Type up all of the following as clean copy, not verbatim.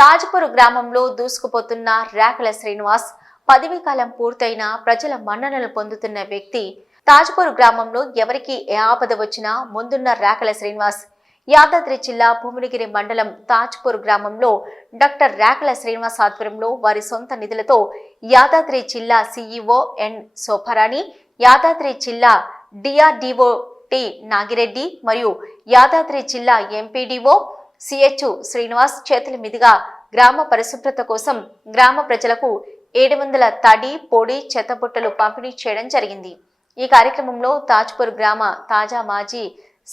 తాజ్పూర్ గ్రామంలో దూసుకుపోతున్న రేఖల శ్రీనివాస్ పదవీ కాలం పూర్తయిన ప్రజల మన్ననలు పొందుతున్న వ్యక్తి. తాజ్పూర్ గ్రామంలో ఎవరికి ఏ ఆపద వచ్చినా ముందున్న రేఖల శ్రీనివాస్. యాదాద్రి జిల్లా భువనగిరి మండలం తాజ్పూర్ గ్రామంలో డాక్టర్ రేఖల శ్రీనివాస్ ఆధ్వర్యంలో వారి సొంత నిధులతో యాదాద్రి జిల్లా సీఈఓ ఎన్ శోభారాణి, యాదాద్రి జిల్లా డిఆర్డీఓ టి నాగిరెడ్డి మరియు యాదాద్రి జిల్లా ఎంపీడీఓ సిహెచ్ శ్రీనివాస్ చేతుల మీదుగా గ్రామ పరిశుభ్రత కోసం గ్రామ ప్రజలకు 700 తడి, పొడి, చెత్తబుట్టలు పంపిణీ చేయడం జరిగింది. ఈ కార్యక్రమంలో తాజ్పూర్ గ్రామ తాజా మాజీ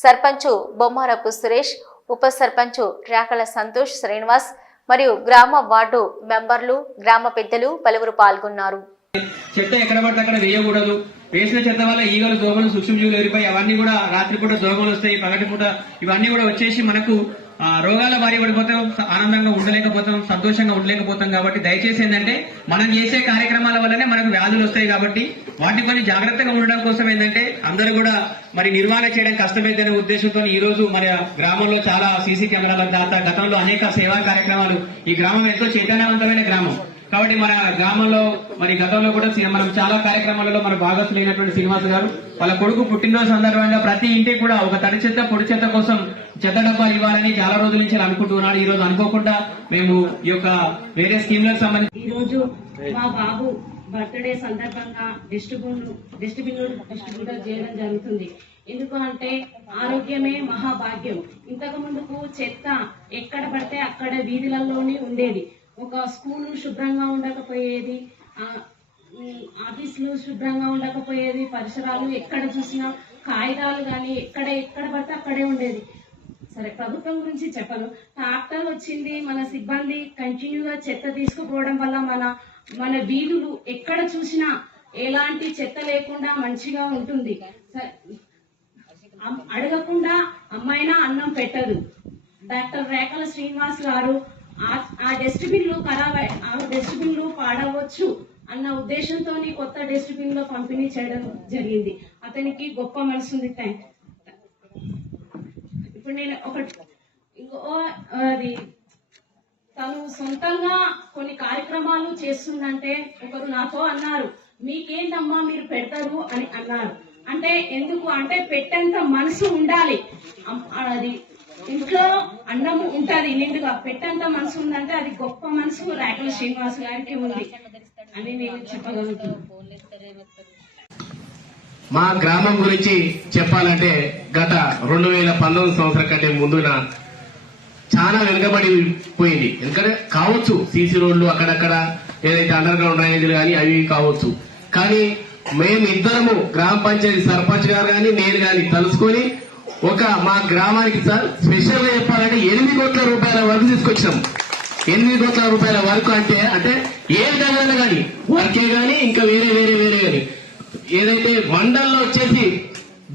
సర్పంచ్ బొమ్మారపు సురేష్, ఉప సర్పంచ్ రేఖల సంతోష్ శ్రీనివాస్ మరియు గ్రామ వార్డు మెంబర్లు, గ్రామ పెద్దలు పలువురు పాల్గొన్నారు. చెత్త ఎక్కడ పడితే అక్కడ వేయకూడదు. వేసిన చెత్త వల్ల ఈగలు, దోమలు, సూక్ష్మజీవులు ఏరిపోయి అవన్నీ కూడా రాత్రిపూట దోమలు వస్తాయి, పగటిపూట ఇవన్నీ కూడా వచ్చేసి మనకు రోగాల బారి పడిపోతాం, ఆనందంగా ఉండలేకపోతాం, సంతోషంగా ఉండలేకపోతాం. కాబట్టి దయచేసి ఏంటంటే మనం చేసే కార్యక్రమాల వల్లనే మనకు వ్యాధులు వస్తాయి. కాబట్టి వాటిని కొంచెం జాగ్రత్తగా ఉండడం కోసం ఏంటంటే అందరూ కూడా మరి నిర్వహణ చేయడం కష్టమైందనే ఉద్దేశంతో ఈ రోజు మన గ్రామంలో చాలా సీసీ కెమెరాల దాకా గతంలో అనేక సేవా కార్యక్రమాలు, ఈ గ్రామం ఎంతో చైతన్యవంతమైన గ్రామం కాబట్టి మన గ్రామంలో మరి గతంలో కూడా మనం చాలా కార్యక్రమాలలో మన భాగస్వామైనటువంటి శ్రీనివాస్ గారు వాళ్ళ కొడుకు పుట్టినరోజు సందర్భంగా ప్రతి ఇంటికి కూడా ఒక తడి చెత్త, పొడి చెత్త కోసం చెత్త డబ్బాలు ఇవ్వాలని చాలా రోజుల నుంచి అనుకుంటున్నాడు. ఈ రోజు అనుకోకుండా మేము ఈ యొక్క వేరే స్కీమ్లకు సంబంధించి ఈ రోజు మా బాబు బర్త్డే సందర్భంగా డిస్ట్రిబ్యూటర్ చేయడం జరుగుతుంది. ఎందుకు అంటే ఆరోగ్యమే మహాభాగ్యం. ఇంతకు ముందుకు చెత్త ఎక్కడ పడితే అక్కడ వీధులలోనే ఉండేది. ఒక స్కూలు శుభ్రంగా ఉండకపోయేది, ఆఫీసులు శుభ్రంగా ఉండకపోయేది, పరిసరాలు ఎక్కడ చూసినా కాగితాలు కానీ ఎక్కడ పడితే అక్కడే ఉండేది. సరే, ప్రభుత్వం గురించి చెప్పను. ట్రాక్టర్ వచ్చింది, మన సిబ్బంది కంటిన్యూగా చెత్త తీసుకుపోవడం వల్ల మన వీధులు ఎక్కడ చూసినా ఎలాంటి చెత్త లేకుండా మంచిగా ఉంటుంది. అడగకుండా అమ్మాయినా అన్నం పెట్టదు. డాక్టర్ రేఖల శ్రీనివాస్ గారు ఆ డస్ట్బిన్లు పాడవచ్చు అన్న ఉద్దేశంతో కొత్త డస్ట్బిన్ లో పంపిణీ చేయడం జరిగింది. అతనికి గొప్ప మనసుంది. ఇప్పుడు నేను అది తను సొంతంగా కొన్ని కార్యక్రమాలు చేస్తుందంటే ఒకరు నాతో అన్నారు, మీకేంటమ్మా మీరు పెడతారు అని అన్నారు. అంటే ఎందుకు అంటే పెట్టేంత మనసు ఉండాలి. అది ఇంట్లో అన్నము ఉంటది నిండుగా, పెట్టేంత మనసు ఉందంటే అది గొప్ప మనసు రేఖల శ్రీనివాస్ గారికి ఉంది అని నేను చెప్పగలుగుతున్నాను. మా గ్రామం గురించి చెప్పాలంటే గత 2019 సంవత్సరం కంటే ముందున చాలా వెనుకబడిపోయింది. ఎందుకంటే కావచ్చు సీసీ రోడ్లు అక్కడక్కడ ఏదైతే అండర్ గ్రౌండ్ డ్రైనేజీలు కానీ అవి కావచ్చు. కానీ మేమిద్దరము గ్రామ పంచాయతీ సర్పంచ్ గారు కానీ నేను కానీ తలుసుకొని మా గ్రామానికి సార్ స్పెషల్ గా చెప్పాలంటే 8 కోట్ల రూపాయల వరకు తీసుకొచ్చాం. 8 కోట్ల రూపాయల వరకు అంటే ఏ విధంగా కానీ వర్కే కానీ ఇంకా వేరే కానీ ఏదైతే మండల్లో వచ్చేసి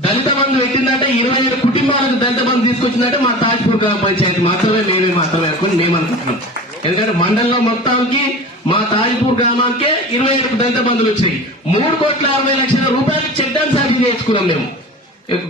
దళిత బంధు పెట్టిందంటే 27 కుటుంబాలకు దళిత బంధు తీసుకొచ్చిందంటే మా తాజ్పూర్ గ్రామ పంచాయతీ మాత్రమే అనుకుని మేము అనుకుంటున్నాం. ఎందుకంటే మండలంలో మొత్తానికి మా తాజ్పూర్ గ్రామానికే 27 దళిత బంధులు వచ్చాయి. 3,60,00,000 రూపాయలు చెక్ డ్యామ్ సార్జీ నేర్చుకున్నాం మేము.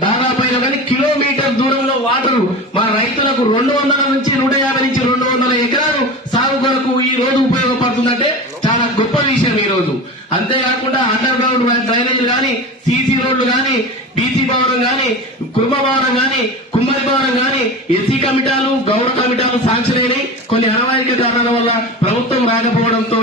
దాదాపు అయినా కానీ కిలోమీటర్ దూరంలో వాటర్ మా రైతులకు 200 నుంచి 150 నుంచి 200 ఎకరాలు సాగు కొరకు ఈ రోజు ఉపయోగపడుతుందంటే చాలా గొప్ప విషయం ఈ రోజు. అంతేకాకుండా అండర్ గ్రౌండ్ డ్రైనేజీలు కానీ, సీసీ రోడ్లు కానీ, బీసీ భవనం కానీ, కుర్మ భవనం కానీ, కుమ్మరి భవనం కానీ, ఎస్సీ కమిటాలు, గౌడ కమిటాలు శాంక్షన్ అయినాయి. కొన్ని అనావరిక కారణాల వల్ల ప్రభుత్వం రాకపోవడంతో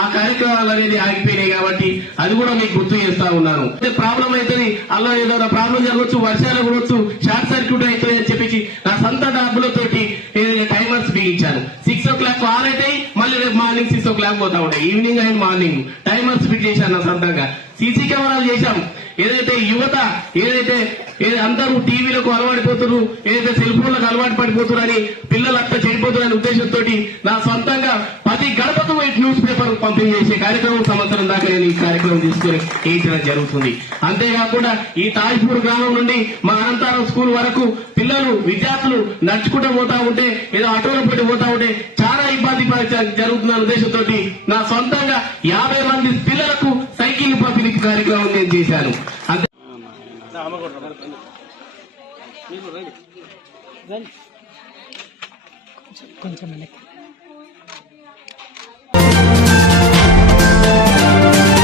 ఆ కార్యక్రమాలు అనేది ఆగిపోయినాయి. కాబట్టి అది కూడా మీకు గుర్తు చేస్తా ఉన్నాను. ప్రాబ్లం అవుతుంది, అలా ఏదైనా ప్రాబ్లం జరగవచ్చు, వర్షాలు కూడవచ్చు, షార్ట్ సర్క్యూట్ అవుతుంది అని చెప్పేసి నా సొంత డబ్బులతోటి టైమర్స్ బిగించాను. 6 o'clock ఆన్ అవుతాయి, మళ్ళీ రేపు మార్నింగ్ 6 o'clock పోతా ఉంటాయి. Evening and morning timers fit చేశాను నా సొంతంగా. సీసీ కెమెరాలు చేశాం. ఏదైతే యువత అందరూ టీవీలకు అలవాటు ఏదైతే సెల్ ఫోన్లకు అలవాటు పడిపోతున్నారని పిల్లలంతా చెడిపోతున్నారనే ఉద్దేశంతో నా సొంతంగా ప్రతి గడపకు న్యూస్ పేపర్ పంపిణీ చేసే కార్యక్రమం సంవత్సరం దాకా నేను ఈ కార్యక్రమం తీసుకుని చేయించడం జరుగుతుంది. అంతేకాకుండా ఈ తాజ్పూర్ గ్రామం నుండి మా అనంతారం స్కూల్ వరకు పిల్లలు, విద్యార్థులు నడుచుకుంటూ పోతా ఉంటే, ఏదో ఆటోలో పెట్టి పోతా ఉంటే చాలా ఇబ్బంది జరుగుతున్న ఉద్దేశంతో నా సొంతంగా 50 మంది పిల్లలకు సైకిల్ పంపిణీ కార్యక్రమం నేను చేశాను. కొంచెం